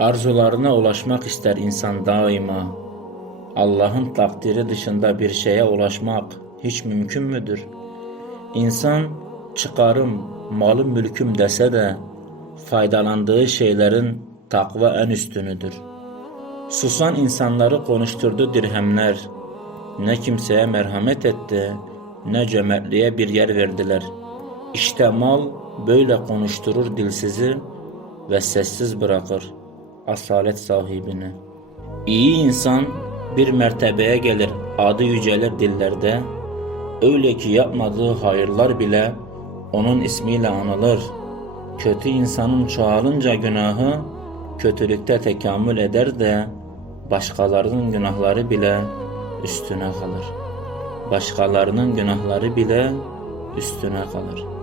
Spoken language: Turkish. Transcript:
Arzularına ulaşmak ister insan daima. Allah'ın takdiri dışında bir şeye ulaşmak hiç mümkün müdür? İnsan çıkarım, malım mülküm dese de faydalandığı şeylerin takva en üstünüdür. Susan insanları konuşturdu dirhemler. Ne kimseye merhamet etti, ne cömertliğe bir yer verdiler. İşte mal böyle konuşturur dilsizi ve sessiz bırakır asalet sahibini. İyi insan bir mertebeye gelir, adı yücelir dillerde. Öyle ki yapmadığı hayırlar bile onun ismiyle anılır. Kötü insanın çoğalınca günahı kötülükte tekamül eder de başkalarının günahları bile üstüne kalır. Başkalarının günahları bile üstüne kalır.